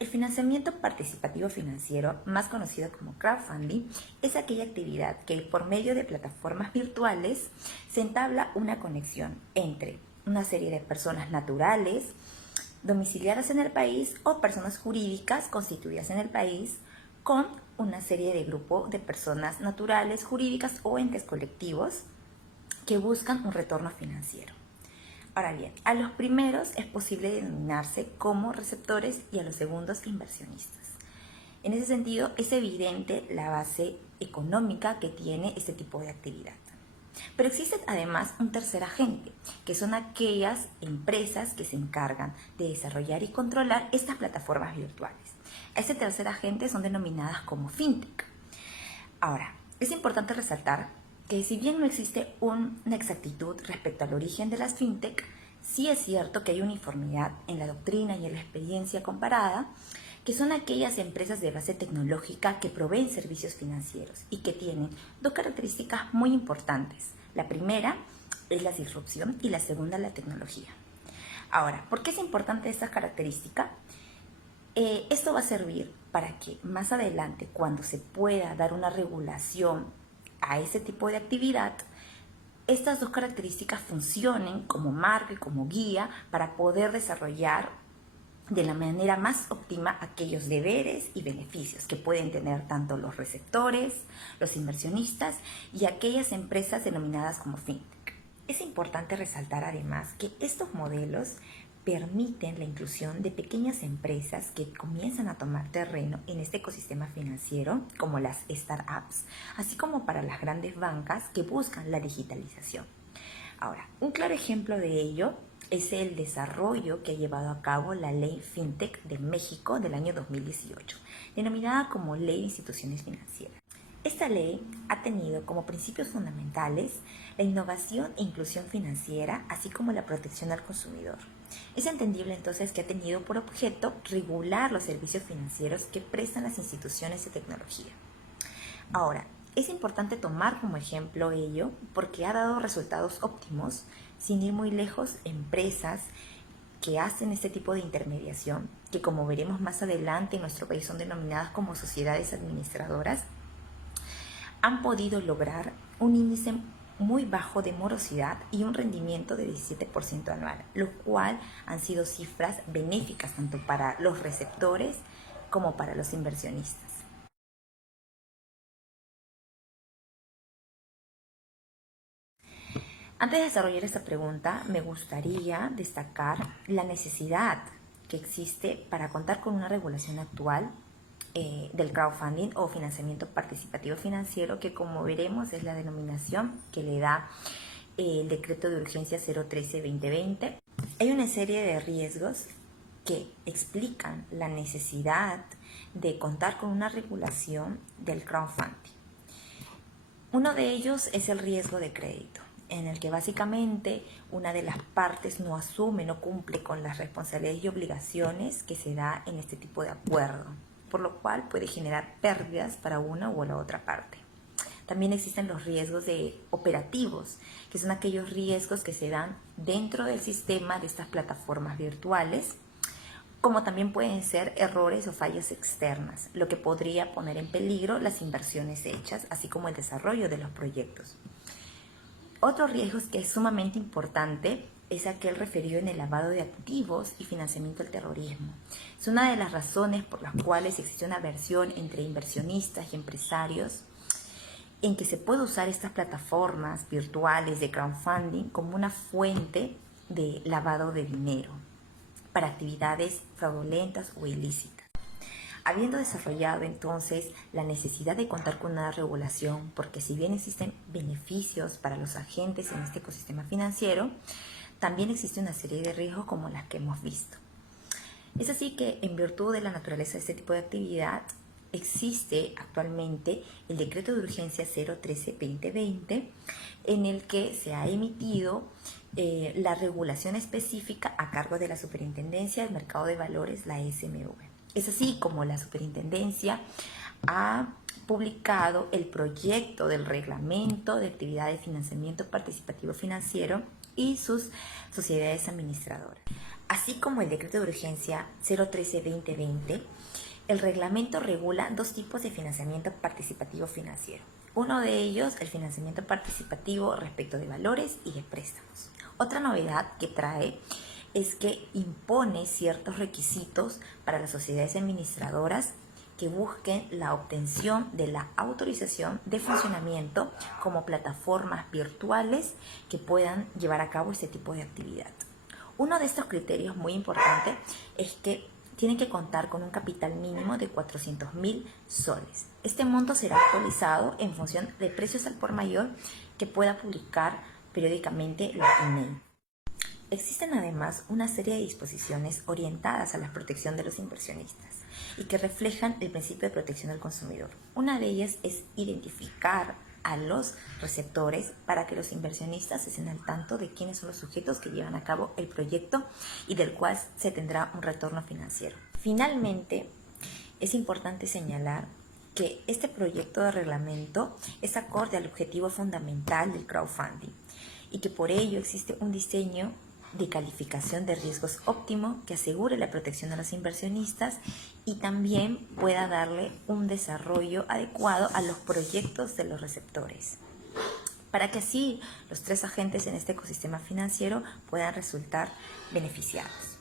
El financiamiento participativo financiero, más conocido como crowdfunding, es aquella actividad que por medio de plataformas virtuales se entabla una conexión entre una serie de personas naturales, domiciliadas en el país o personas jurídicas constituidas en el país con una serie de grupos de personas naturales, jurídicas o entes colectivos que buscan un retorno financiero. Ahora bien, a los primeros es posible denominarse como receptores y a los segundos inversionistas. En ese sentido, es evidente la base económica que tiene este tipo de actividad. Pero existe además un tercer agente, que son aquellas empresas que se encargan de desarrollar y controlar estas plataformas virtuales. A este tercer agente son denominadas como fintech. Ahora, es importante resaltar que si bien no existe una exactitud respecto al origen de las fintech, sí es cierto que hay uniformidad en la doctrina y en la experiencia comparada, que son aquellas empresas de base tecnológica que proveen servicios financieros y que tienen dos características muy importantes. La primera es la disrupción y la segunda la tecnología. Ahora, ¿por qué es importante esta característica? Esto va a servir para que más adelante, cuando se pueda dar una regulación a ese tipo de actividad, estas dos características funcionen como marco y como guía para poder desarrollar de la manera más óptima aquellos deberes y beneficios que pueden tener tanto los receptores, los inversionistas y aquellas empresas denominadas como fintech. Es importante resaltar además que estos modelos permiten la inclusión de pequeñas empresas que comienzan a tomar terreno en este ecosistema financiero, como las startups, así como para las grandes bancas que buscan la digitalización. Ahora, un claro ejemplo de ello es el desarrollo que ha llevado a cabo la Ley FinTech de México del año 2018, denominada como Ley de Instituciones Financieras. Esta ley ha tenido como principios fundamentales la innovación e inclusión financiera, así como la protección al consumidor. Es entendible entonces que ha tenido por objeto regular los servicios financieros que prestan las instituciones de tecnología. Ahora, es importante tomar como ejemplo ello porque ha dado resultados óptimos, sin ir muy lejos, empresas que hacen este tipo de intermediación, que como veremos más adelante en nuestro país son denominadas como sociedades administradoras, han podido lograr un índice muy bajo de morosidad y un rendimiento de 17% anual, lo cual han sido cifras benéficas tanto para los receptores como para los inversionistas. Antes de desarrollar esta pregunta, me gustaría destacar la necesidad que existe para contar con una regulación actual del crowdfunding o financiamiento participativo financiero, que como veremos es la denominación que le da el decreto de urgencia 013-2020. Hay una serie de riesgos que explican la necesidad de contar con una regulación del crowdfunding. Uno de ellos es el riesgo de crédito, en el que básicamente una de las partes no asume, no cumple con las responsabilidades y obligaciones que se da en este tipo de acuerdo, por lo cual puede generar pérdidas para una u la otra parte. También existen los riesgos operativos, que son aquellos riesgos que se dan dentro del sistema de estas plataformas virtuales, como también pueden ser errores o fallas externas, lo que podría poner en peligro las inversiones hechas, así como el desarrollo de los proyectos. Otro riesgo que es sumamente importante es aquel referido en el lavado de activos y financiamiento del terrorismo. Es una de las razones por las cuales existe una aversión entre inversionistas y empresarios en que se puede usar estas plataformas virtuales de crowdfunding como una fuente de lavado de dinero para actividades fraudulentas o ilícitas. Habiendo desarrollado entonces la necesidad de contar con una regulación, porque si bien existen beneficios para los agentes en este ecosistema financiero, también existe una serie de riesgos como las que hemos visto. Es así que en virtud de la naturaleza de este tipo de actividad, existe actualmente el decreto de urgencia 013-2020 en el que se ha emitido la regulación específica a cargo de la Superintendencia del Mercado de Valores, la SMV. Es así como la Superintendencia ha publicado el proyecto del reglamento de actividad de financiamiento participativo financiero y sus sociedades administradoras. Así como el decreto de urgencia 013-2020, el reglamento regula dos tipos de financiamiento participativo financiero. Uno de ellos, el financiamiento participativo respecto de valores y de préstamos. Otra novedad que trae es que impone ciertos requisitos para las sociedades administradoras que busquen la obtención de la autorización de funcionamiento como plataformas virtuales que puedan llevar a cabo este tipo de actividad. Uno de estos criterios muy importante es que tienen que contar con un capital mínimo de 400.000 soles. Este monto será actualizado en función de precios al por mayor que pueda publicar periódicamente la INEI. Existen además una serie de disposiciones orientadas a la protección de los inversionistas y que reflejan el principio de protección del consumidor. Una de ellas es identificar a los receptores para que los inversionistas estén al tanto de quiénes son los sujetos que llevan a cabo el proyecto y del cual se tendrá un retorno financiero. Finalmente, es importante señalar que este proyecto de reglamento es acorde al objetivo fundamental del crowdfunding y que por ello existe un diseño de calificación de riesgos óptimo que asegure la protección de los inversionistas y también pueda darle un desarrollo adecuado a los proyectos de los receptores, para que así los tres agentes en este ecosistema financiero puedan resultar beneficiados.